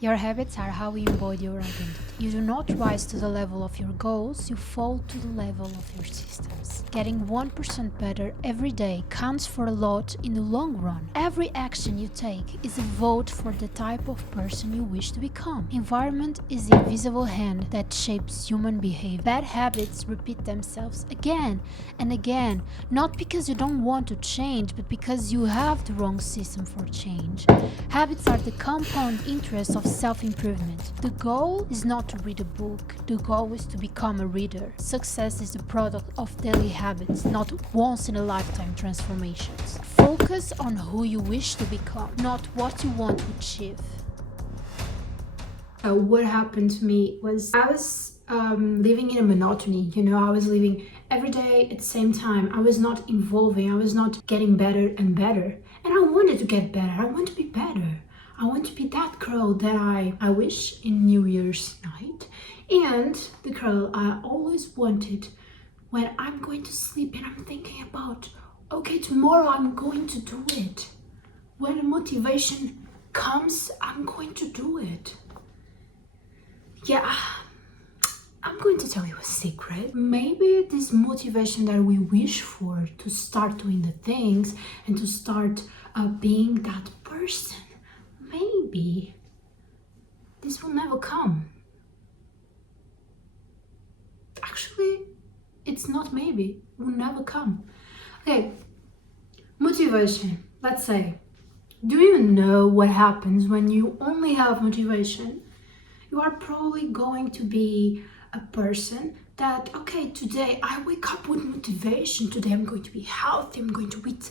Your habits are how you embody your identity. You do not rise to the level of your goals, you fall to the level of your systems. Getting 1% better every day counts for a lot in the long run. Every action you take is a vote for the type of person you wish to become. Environment is the invisible hand that shapes human behavior. Bad habits repeat themselves again and again, not because you don't want to change, but because you have the wrong system for change. Habits are the compound interest of self-improvement. The goal is not to read a book, the goal is to become a reader. Success is the product of daily habits, not once-in-a-lifetime transformations. Focus on who you wish to become, not what you want to achieve. What happened to me was I was living in a monotony. I was living every day at the same time. I was not evolving. I was not getting better and better. And I wanted to get better. I want to be better. I want to be that girl that I wish in New Year's night, and the girl I always wanted when I'm going to sleep and I'm thinking about, okay, tomorrow I'm going to do it. When the motivation comes, I'm going to do it. Yeah, I'm going to tell you a secret. Maybe this motivation that we wish for to start doing the things and to start being that person, maybe this will never come. Actually, it's not maybe, it will never come. Okay, motivation, let's say. Do you know what happens when you only have motivation? You are probably going to be a person that, okay, today I wake up with motivation. Today I'm going to be healthy. I'm going to eat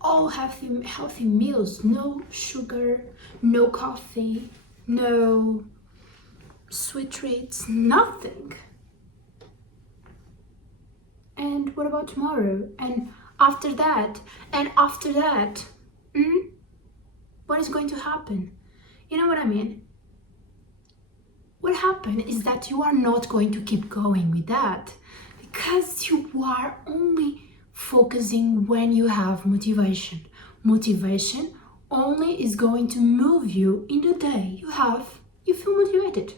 all healthy meals. No sugar, no coffee, no sweet treats, nothing. And what about tomorrow? And after that? And after that? What is going to happen? You know what I mean? What happens is that you are not going to keep going with that because you are only focusing when you have motivation. Motivation only is going to move you in the day you feel motivated.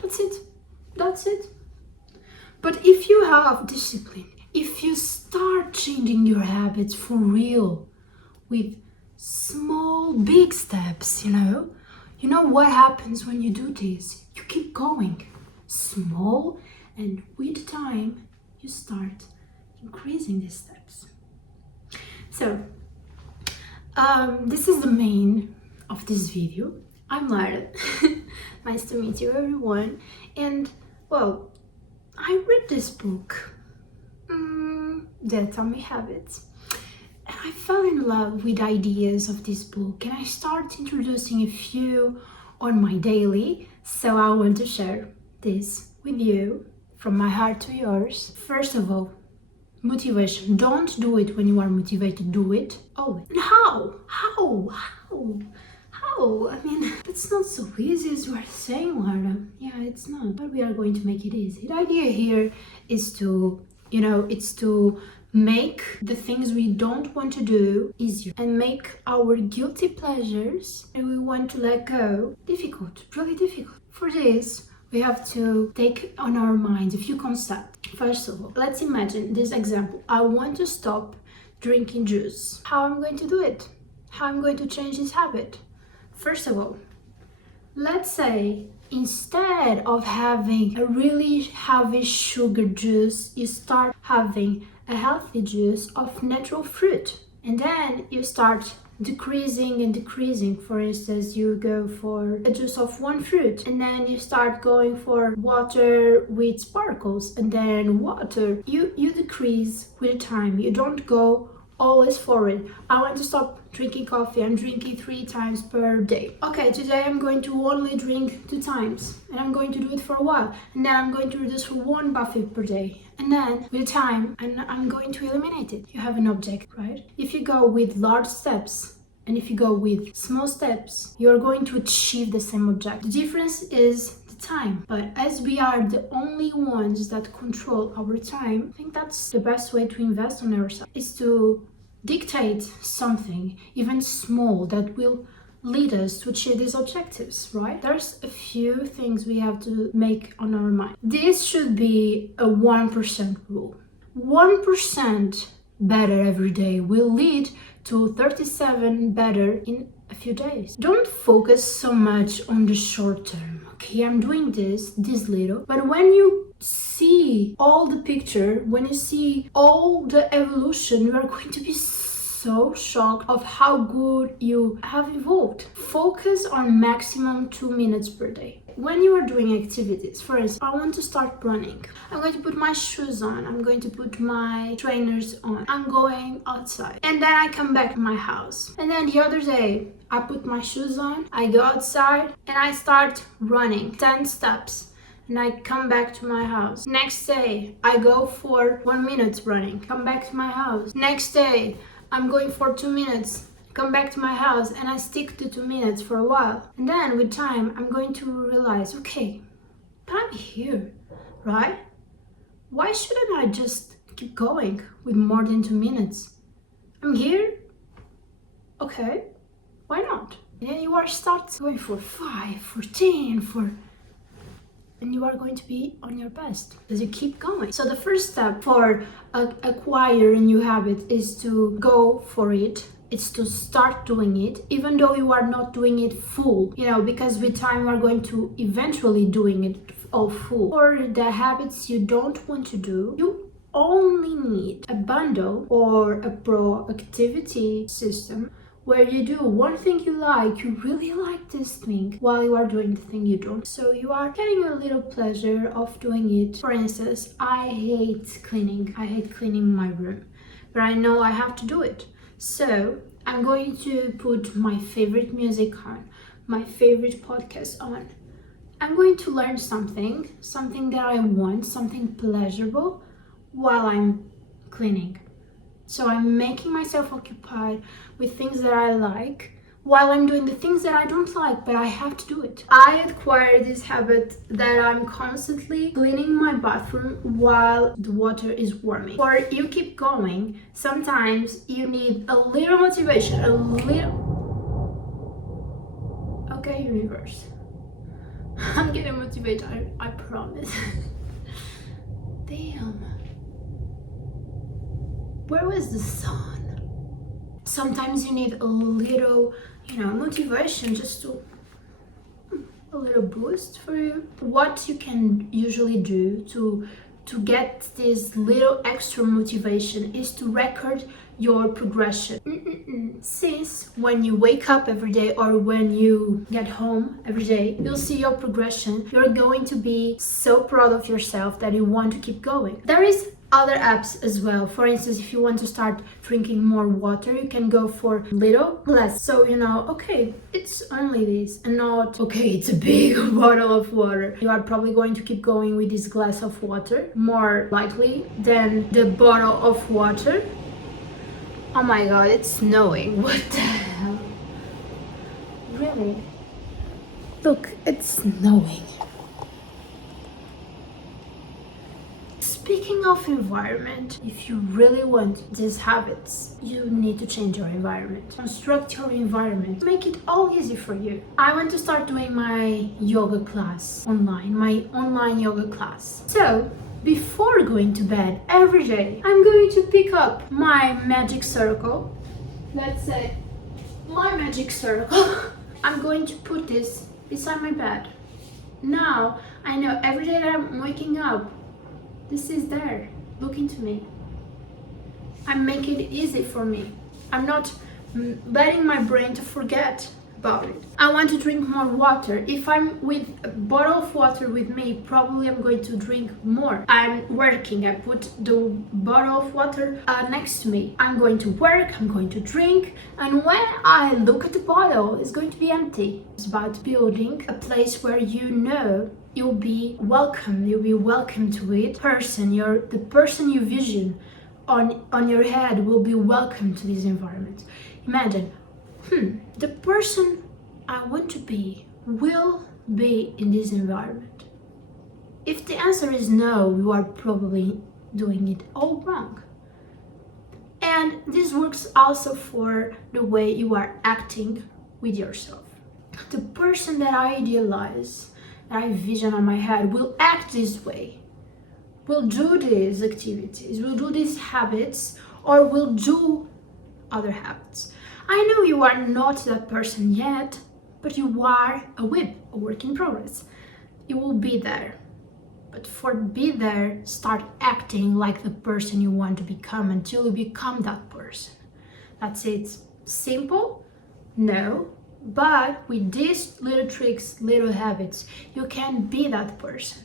That's it. That's it. But if you have discipline, if you start changing your habits for real with small, big steps, you know what happens when you do this? You keep going small, and with time, you start increasing these steps. So, this is the main of this video. I'm Lara. Nice to meet you, everyone. And, well, I read this book, The Atomic Habits. And I fell in love with ideas of this book, and I started introducing a few on my daily, so I want to share this with you from my heart to yours. First of all, motivation. Don't do it when you are motivated, do it always. And how? I mean, it's not so easy as you are saying, Lara. Yeah, it's not, but we are going to make it easy. The idea here is to, it's to make the things we don't want to do easier and make our guilty pleasures and we want to let go difficult, really difficult. For this, we have to take on our minds a few concepts. First of all, let's imagine this example. I want to stop drinking juice. How I'm going to do it? How I'm going to change this habit? First of all, let's say instead of having a really heavy sugar juice, you start having a healthy juice of natural fruit. And then you start decreasing and decreasing. For instance, you go for a juice of one fruit, and then you start going for water with sparkles, and then water. You decrease with time. You don't go always forward. I want to stop drinking coffee. I'm drinking 3 times per day. Okay, today I'm going to only drink 2 times, and I'm going to do it for a while, and then I'm going to reduce for 1 coffee per day, and then with time I'm going to eliminate it. You have an object, right? If you go with large steps and if you go with small steps, you're going to achieve the same object. The difference is the time, but as we are the only ones that control our time, I think that's the best way to invest on ourselves, is to dictate something even small that will lead us to achieve these objectives, right? There's a few things we have to make on our mind. This should be a 1% rule. 1% better every day will lead to 37 better in a few days. Don't focus so much on the short term. Okay, I'm doing this little, but when you see all the picture, when you see all the evolution, you are going to be so shocked of how good you have evolved. Focus on maximum 2 minutes per day. When you are doing activities, for instance, I want to start running. I'm going to put my shoes on. I'm going to put my trainers on. I'm going outside. And then I come back to my house. And then the other day, I put my shoes on. I go outside and I start running 10 steps. And I come back to my house. Next day, I go for 1 minute running. Come back to my house. Next day, I'm going for 2 minutes. Come back to my house, and I stick to 2 minutes for a while. And then with time, I'm going to realize, okay, but I'm here, right? Why shouldn't I just keep going with more than 2 minutes? I'm here. Okay, why not? And then you are start going for 5, for 10, and you are going to be on your best as you keep going. So the first step for acquire a new habit is to go for it. It's to start doing it, even though you are not doing it full, because with time you are going to eventually doing it all full. For the habits you don't want to do, you only need a bundle or a proactivity system where you do one thing you like, you really like this thing, while you are doing the thing you don't. So you are getting a little pleasure of doing it. For instance, I hate cleaning. I hate cleaning my room, but I know I have to do it. So I'm going to put my favorite music on, my favorite podcast on. I'm going to learn something that I want, something pleasurable while I'm cleaning. So I'm making myself occupied with things that I like while I'm doing the things that I don't like, but I have to do it. I acquired this habit that I'm constantly cleaning my bathroom while the water is warming. Or you keep going, sometimes you need a little motivation, Okay, universe. I'm getting motivated, I promise. Damn. Where was the sun? Sometimes you need a little, motivation, just a little boost for you. What you can usually do to get this little extra motivation is to record your progression. Since when you wake up every day or when you get home every day, you'll see your progression. You're going to be so proud of yourself that you want to keep going. There is other apps as well. For instance, if you want to start drinking more water, you can go for little less. So okay, it's only this and not okay, it's a big bottle of water. You are probably going to keep going with this glass of water more likely than the bottle of water. Oh my god, it's snowing. What the hell? Really? Look, it's snowing. Speaking of environment, if you really want these habits, you need to change your environment. Construct your environment. Make it all easy for you. I want to start doing my yoga class online, my online yoga class. So, before going to bed every day, I'm going to pick up my magic circle. Let's say, my magic circle. I'm going to put this beside my bed. Now, I know every day that I'm waking up, this is there, looking to me. I'm making it easy for me. I'm not letting my brain to forget about it. I want to drink more water. If I'm with a bottle of water with me, probably I'm going to drink more. I'm working, I put the bottle of water next to me. I'm going to work, I'm going to drink, and when I look at the bottle, it's going to be empty. It's about building a place where you'll be welcome. You'll be welcome to it. The person you vision on your head will be welcome to this environment. Imagine, the person I want to be will be in this environment. If the answer is no, you are probably doing it all wrong. And this works also for the way you are acting with yourself. The person that I idealize, that I vision on my head, will act this way, will do these activities, will do these habits, or will do other habits. I know you are not that person yet, but you are a WIP, a work in progress. You will be there. But for be there, start acting like the person you want to become until you become that person. That's it. Simple? No. But with these little tricks, little habits, you can be that person.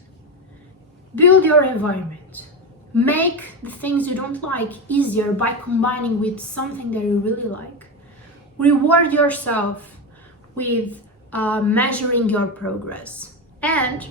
Build your environment. Make the things you don't like easier by combining with something that you really like. Reward yourself with measuring your progress. And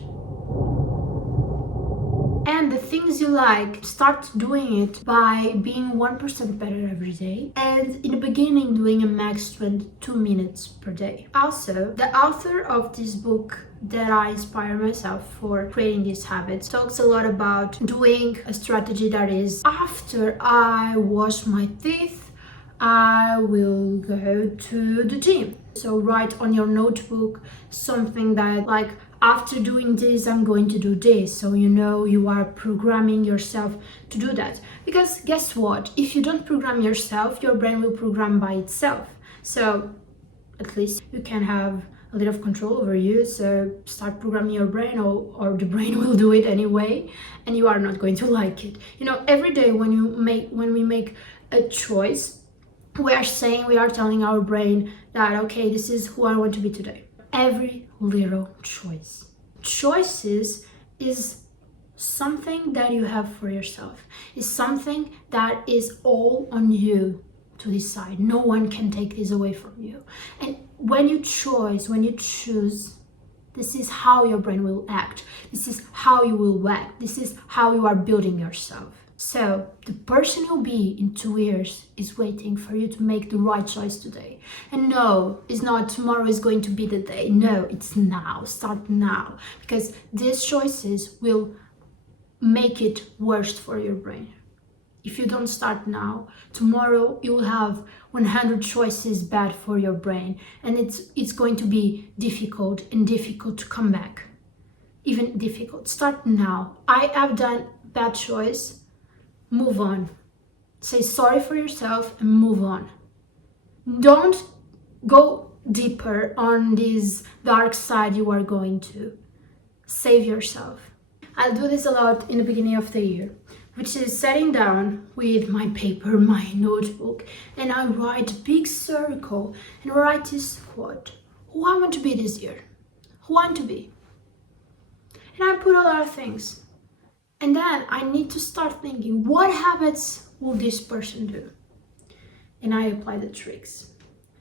the things you like, start doing it by being 1% better every day, and in the beginning doing a max 22 minutes per day. Also, the author of this book that I inspire myself for creating these habits talks a lot about doing a strategy that is, after I wash my teeth, I will go to the gym. So write on your notebook something that, like, after doing this, I'm going to do this. So you know you are programming yourself to do that. Because guess what? If you don't program yourself, your brain will program by itself. So at least you can have a little of control over you. So start programming your brain, or the brain will do it anyway, and you are not going to like it. You know, every day when we make a choice, we are telling our brain that, okay, this is who I want to be today. Every little choice. Choices is something that you have for yourself. It's something that is all on you to decide. No one can take this away from you. And when you choose, this is how your brain will act. This is how you will act. This is how you are building yourself. So the person you'll be in 2 years is waiting for you to make the right choice today. And no, it's not tomorrow is going to be the day. No, it's now. Start now. Because these choices will make it worse for your brain. If you don't start now, tomorrow you will have 100 choices bad for your brain. And it's going to be difficult to come back. Even difficult. Start now. I have done bad choice. Move on. Say sorry for yourself and move on. Don't go deeper on this dark side you are going to. Save yourself. I'll do this a lot in the beginning of the year, which is sitting down with my paper, my notebook, and I write a big circle and write this quote. Who I want to be this year. Who I want to be. And I put a lot of things. And then I need to start thinking, what habits will this person do? And I apply the tricks.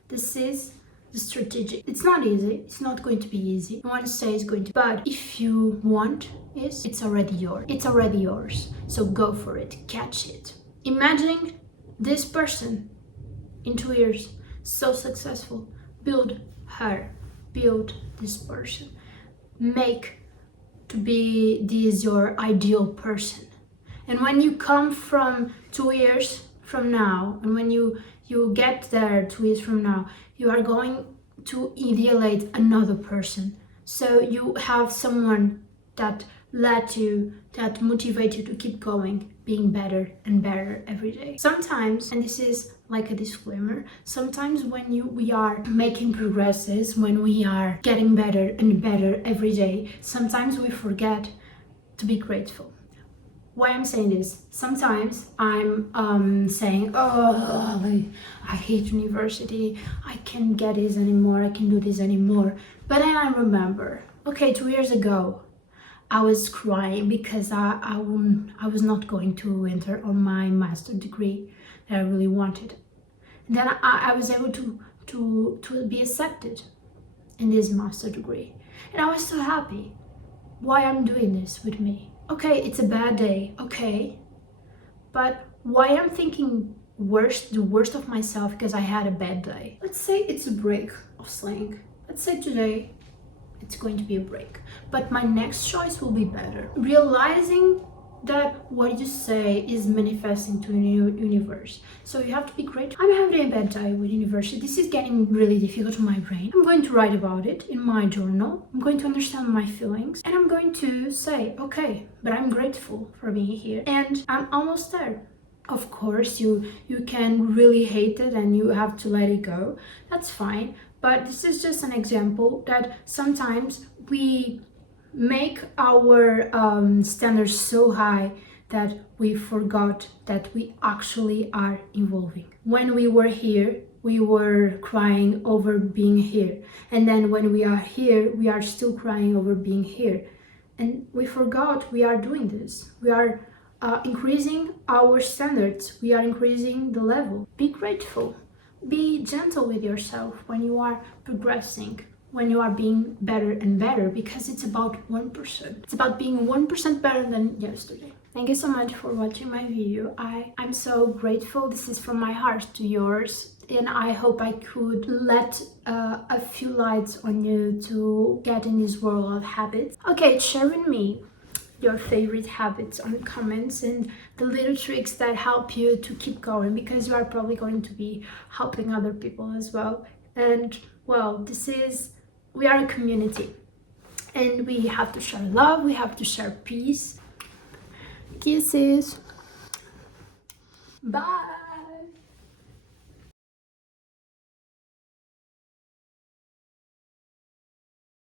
This is the strategic. It's not easy. It's not going to be easy. No one says it's going to be. But if you want it, it's already yours. It's already yours. So go for it. Catch it. Imagine this person in 2 years, so successful. Build her. Build this person. Make to be this your ideal person. And when you come from 2 years from now, and when you get there 2 years from now, you are going to ideate another person. So you have someone that led you, that motivate you to keep going, being better and better every day. Sometimes, and this is like a disclaimer, sometimes when we are making progresses, when we are getting better and better every day, sometimes we forget to be grateful. Why I'm saying this? Sometimes I'm saying, oh, I hate university, I can't get this anymore, I can't do this anymore. But then I remember, okay, 2 years ago, I was crying because I was not going to enter on my master degree that I really wanted. And then I was able to be accepted in this master degree. And I was so happy. Why I'm doing this with me? Okay, it's a bad day, okay. But why I'm thinking the worst of myself because I had a bad day? Let's say it's a break of slang. Let's say today it's going to be a break, but my next choice will be better. Realizing that what you say is manifesting to your universe. So you have to be grateful. I'm having a bad day with university. This is getting really difficult to my brain. I'm going to write about it in my journal. I'm going to understand my feelings and I'm going to say, okay, but I'm grateful for being here and I'm almost there. Of course, you can really hate it and you have to let it go. That's fine. But this is just an example that sometimes we make our standards so high that we forgot that we actually are evolving. When we were here, we were crying over being here. And then when we are here, we are still crying over being here. And we forgot we are doing this. We are increasing our standards. We are increasing the level. Be grateful. Be gentle with yourself when you are progressing, when you are being better and better, because it's about 1%. It's about being 1% better than yesterday. Thank you so much for watching my video. I'm so grateful. This is from my heart to yours. And I hope I could let a few lights on you to get in this world of habits. Okay, share with me your favorite habits on the comments and the little tricks that help you to keep going, because you are probably going to be helping other people as well. And well, we are a community and we have to share love, we have to share peace. Kisses. Bye.